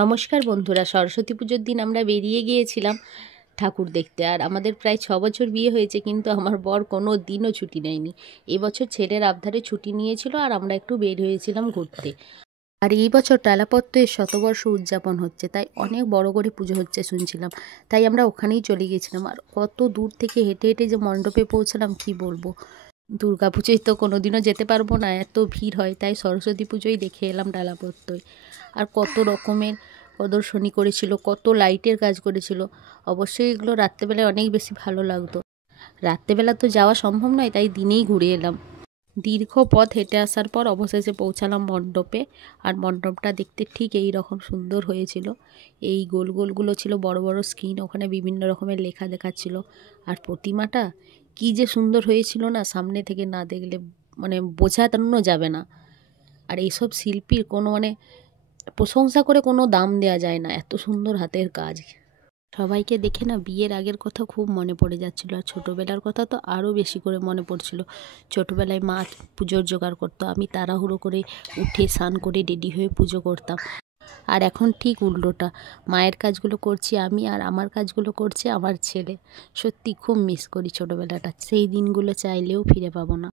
নমস্কার বন্ধুরা, সরস্বতী পুজোর দিন আমরা বেরিয়ে গিয়েছিলাম ঠাকুর দেখতে। আর আমাদের প্রায় 6 বছর বিয়ে হয়েছে, কিন্তু আমার বর কোনো দিনও ছুটি নেয়নি। এবছর ছেলের আবদারে ছুটি নিয়েছিল আর আমরা একটু বের হয়েছিলাম ঘুরতে। আর এই বছর টালাপত্রের শতবর্ষ উদযাপন হচ্ছে, তাই অনেক বড় করে পুজো হচ্ছে শুনছিলাম, তাই আমরা ওখানেই চলে গিয়েছিলাম। আর কত দূর থেকে হেঁটে হেঁটে যে মণ্ডপে পৌঁছালাম কি বলবো। দুর্গা পুজোয় তো কোনোদিনও যেতে পারবো না, এত ভিড় হয়, তাই সরস্বতী পুজোয় দেখে এলাম ডালাপত্রয়। আর কত রকমের প্রদর্শনী করেছিল, কত লাইটের কাজ করেছিল। অবশ্যই এগুলো রাত্রেবেলায় অনেক বেশি ভালো লাগতো। রাত্রেবেলা তো যাওয়া সম্ভব নয়, তাই দিনেই ঘুরে এলাম। দীর্ঘ পথ হেঁটে আসার পর অবশেষে পৌঁছালাম মণ্ডপে। আর মণ্ডপটা দেখতে ঠিক এই রকম সুন্দর হয়েছিল। এই গোল গোলগুলো ছিল বড় বড় স্ক্রিন, ওখানে বিভিন্ন রকমের লেখা দেখাচ্ছিল। আর প্রতিমাটা কি যে সুন্দর হয়েছিল না, সামনে থেকে না দেখলে মানে বোঝানো যাবে না। আর এইসব শিল্পীর কোনো প্রশংসা করে কোনো দাম দেওয়া যায় না, এত সুন্দর হাতের কাজ। সবাইকে দেখে না বিয়ের আগের কথা খুব মনে পড়ে যাচ্ছিল, আর ছোটোবেলার কথা তো আরও বেশি করে মনে পড়ছিল। ছোটোবেলায় মা পুজোর জোগাড় করতো, আমি তাড়াহুড়ো করে উঠে স্নান করে রেডি হয়ে পুজো করতাম। আর এখন ঠিক উল্টোটা, মায়ের কাজগুলো করছি আমি আর আমার কাজগুলো করছে আমার ছেলে। সত্যি খুব মিস করি ছোটোবেলাটা, সেই দিনগুলো চাইলেও ফিরে পাবো না।